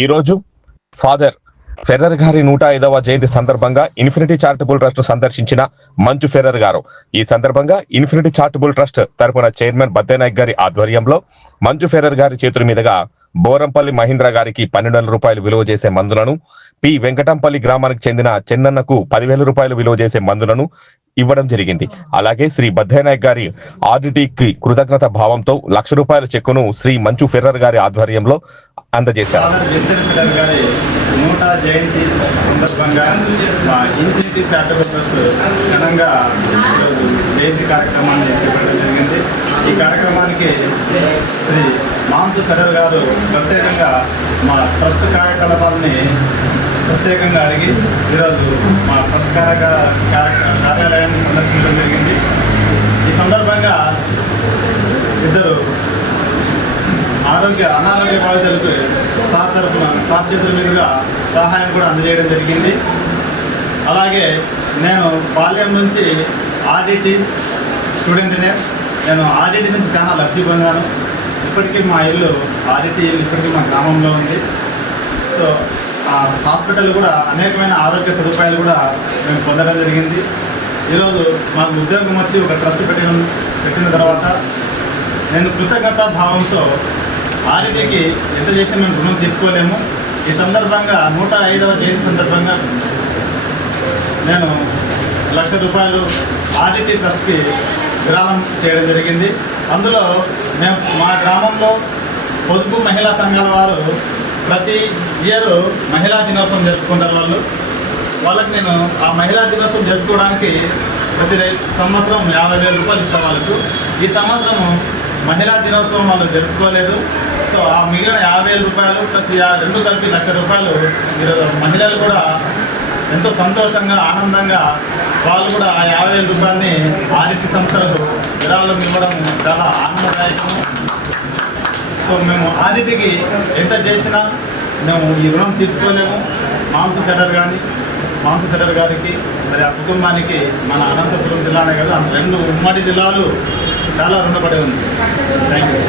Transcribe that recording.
ఈరోజు father Ferrer గారి 105వ జయంతి సందర్భంగా ఇన్ఫినిటీ చారిటబుల్ ట్రస్ట్ సందర్శించిన మంచు ఫెర్రర్ గారు. ఈ సందర్భంగా ఇన్ఫినిటీ చారిటబుల్ ట్రస్ట్ తరపున చైర్మన్ బద్దెనాయక్ గారి ఆధ్వర్యంలో మంచు ఫెర్రర్ గారి చేతుల మీదుగా బోరంపల్లి మహీంద్ర గారికి 12,000 రూపాయలు విలువ చేసే మందులను, పి వెంకటంపల్లి గ్రామానికి చెందిన చెన్నన్నకు 10,000 రూపాయలు విలువ చేసే మందులను ఇవ్వడం జరిగింది. అలాగే శ్రీ బద్దెనాయక్ గారి ఆర్డిటీకి కృతజ్ఞత భావంతో 1,00,000 రూపాయల చెక్కును శ్రీ మంచు ఫెర్రర్ గారి ఆధ్వర్యంలో అందజేశారు. జయంతి సందర్భంగా మా ఇన్ఫినిటీ చారిటబుల్ ట్రస్ట్ ఘనంగా జయంతి కార్యక్రమాన్ని చేపట్టడం జరిగింది. ఈ కార్యక్రమానికి శ్రీ మంచు ఫెర్రర్ గారు ప్రత్యేకంగా మా ట్రస్ట్ కార్యకలాపాలని ప్రత్యేకంగా అడిగి ఈరోజు మా ట్రస్ట్ కార్యాలయాన్ని సందర్శించడం జరిగింది. ఈ సందర్భంగా ఇద్దరు అనారోగ్య బాధితులకు సార్ చేతుల మీదుగా సహాయం కూడా అందజేయడం జరిగింది. అలాగే నేను బాల్యం నుంచి ఆర్డిటీ స్టూడెంట్నే. నేను ఆర్డిటీ నుంచి చాలా లబ్ధి పొందాను. ఇప్పటికీ మా ఇల్లు ఆర్డిటీ ఇప్పటికీ మా గ్రామంలో ఉంది. సో ఆ హాస్పిటల్ కూడా అనేకమైన ఆరోగ్య సదుపాయాలు కూడా మేము పొందడం జరిగింది. ఈరోజు మాకు ఉద్యోగం వచ్చి ఒక ట్రస్ట్ పెట్టిన తర్వాత నేను కృతజ్ఞతా భావంతో ఆర్డిటీకి ఎంత చేసినా మేము రుణం తీర్చుకోలేము. ఈ సందర్భంగా 105వ జయంతి సందర్భంగా నేను 1,00,000 రూపాయలు ఆర్డిటీ ట్రస్ట్కి విరాళం చేయడం జరిగింది. అందులో మేము మా గ్రామంలో పొదుపు మహిళా సంఘాల వారు ప్రతి ఇయర్ మహిళా దినోత్సవం జరుపుకుంటారు. వాళ్ళకి నేను ఆ మహిళా దినోత్సవం జరుపుకోవడానికి ప్రతి సంవత్సరం 50,000 రూపాయలు ఇస్తాను వాళ్ళకు. ఈ సంవత్సరం మహిళా దినోత్సవం వాళ్ళు జరుపుకోలేదు. సో ఆ మిగిలిన 50,000 రూపాయలు ప్లస్ రెండు కలిపి 1,00,000 రూపాయలు ఈరోజు మహిళలు కూడా ఎంతో సంతోషంగా ఆనందంగా వాళ్ళు కూడా ఆ 50,000 రూపాయలని ఆర్డిటీ సంస్థలకు విరాళం ఇవ్వడం చాలా ఆనందదాయకము. సో మేము ఆర్డిటీకి ఎంత చేసినా మేము ఈ రుణం తీర్చుకోలేము. మంచు ఫెర్రర్ గారికి మరి ఆ కుటుంబానికి మన అనంతపురం జిల్లానే కదా 2 ఉమ్మడి జిల్లాలు చాలా రుణపడి ఉంది. Thank you.